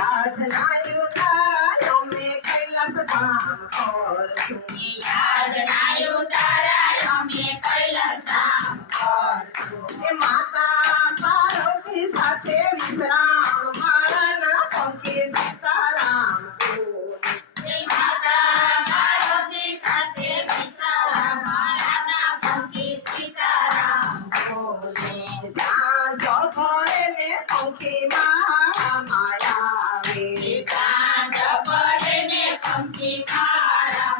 આજના ઉતારા અમે કૈલાસ ધામ કરશું આજના ઉતારા અમે કૈલાસ ધામ કરશું એ માતા પાર્વતી સાથે વિશ્રામ મારાના પંખે સીતારામ બોલે માતા પાર્વતી સાથે વિશ્રામ મારાના પંખે સીતારામ બોલે સાંજ પડે ને પંખી માયા આવે સાંજ પડે ને પંખી મારા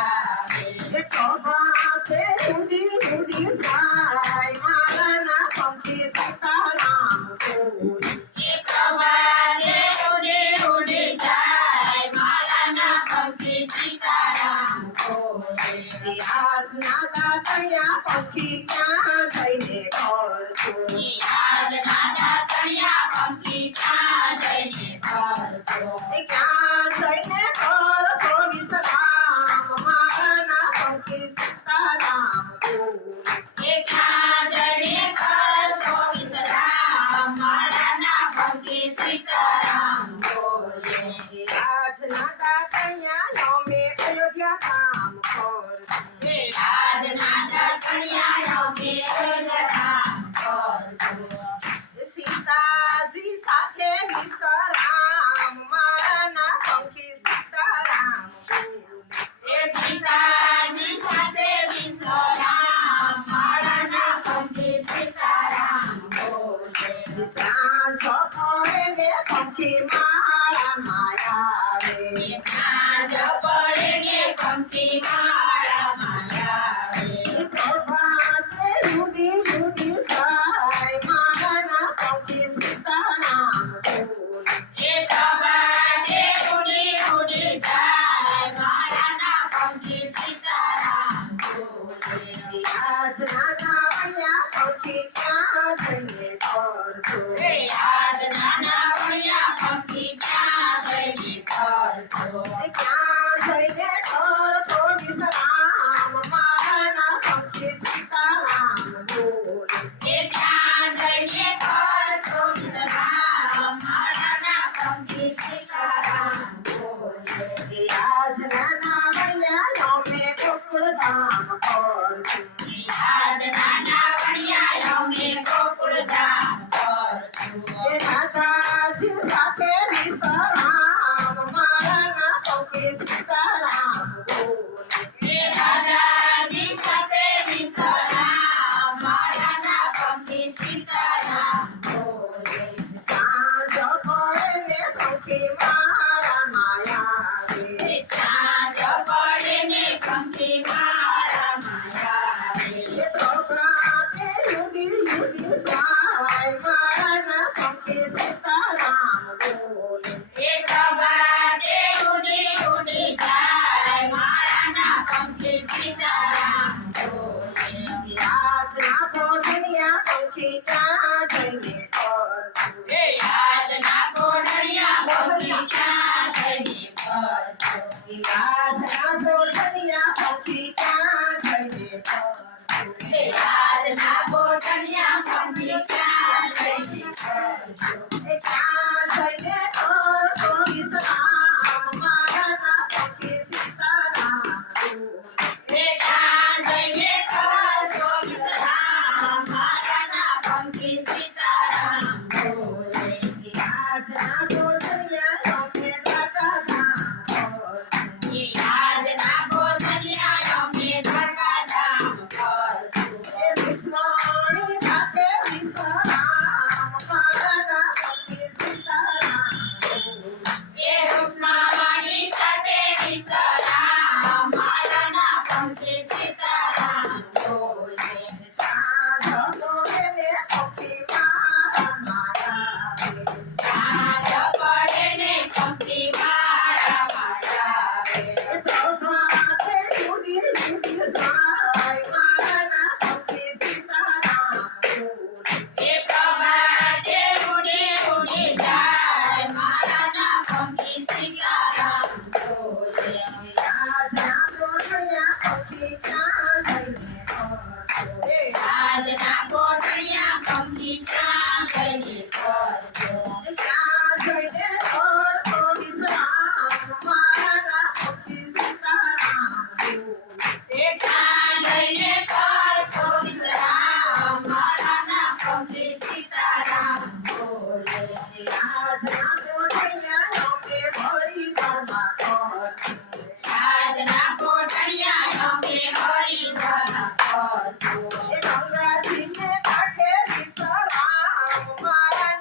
આવે એ ચોપાતે ઉડી ઉડી જાય મારાના પંખી સીતારામ બોલે એ પ્રભાતે ઉડી ઉડી જાય મારાના પંખી સીતારામ બોલે આજના દાતણિયા પંખી ક્યાં જઈને કરશું આજના દાતણિયા પંખી ક્યાં જઈને કરશો ક્યાં જઈને કરશો વિશ્રામ મારાના પંખી સીતારામ બોલે એ ક્યાં જઈને કરશો વિશ્રામ મારાના પંખી સીતારામ બોલે આજના દાતણિયા અમે અયોધ્યા કામ કરશું એ આજના દાતણિયા અમે અયોધ્યા ધામ કરશું સીતાજી સાથે વિશ્રામ મારાના પંખી સીતારામ બોલે એ સીતાજી સાથે વિશ્રામ મારાના પંખી સીતારામ બોલે સાંજ પડે ને પંખી મારા માયા આવે સાંજ પડે ને પંખી મારા આવે પ્રભાતે ઉડી ઉડી જાય મારાના પંખી સીતારામ બોલે એ સવારે ઉડી ઉડી જાય મારાના પંખી સીતારામ બોલે આજના ગાવડિયા પંખી ક્યાં જઈને કરશો એ આજના નાવડિયા પંખી ક્યાં જઈને કરશો ક્યાં જઈને કરશો વિશ્રામ મારાના પંખી સીતારામ બોલે એ ક્યાં જઈને કરશો વિશ્રામ મારાના પંખી સીતારામ બોલે આજના નાવડિયા અમે ગોકુળધામ કરશું આજના નાવડિયા અમે ગોકુળધામ કરશું એ દાદાજી સાથે વિશ્રામ મારાના પંખી સીતારામ બોલે એ રાજાજી સાથે વિશ્રામ મારાના પંખી સીતારામ બોલે સાંજ પડે ને પંખી મારા માયા આવે સાંજ પડે ને પંખી મારા આવે એ પ્રભાતે ઉડી ઉડી જાય મારાના પંખી સીતારામ બોલે એ પ્રભાતે ઉડી ઉડી જાય મારાના પંખી સીતારામ બોલે આજના ગોઠણિયા પંખી ક્યાં જઈને કરશું એ આજના ગોળિયા પંખી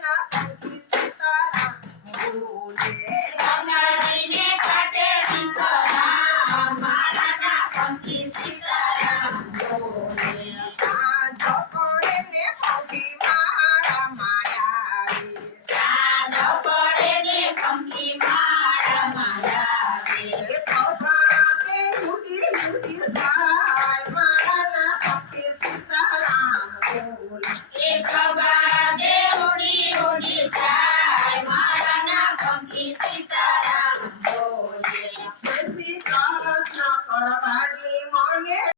માળાના પંખી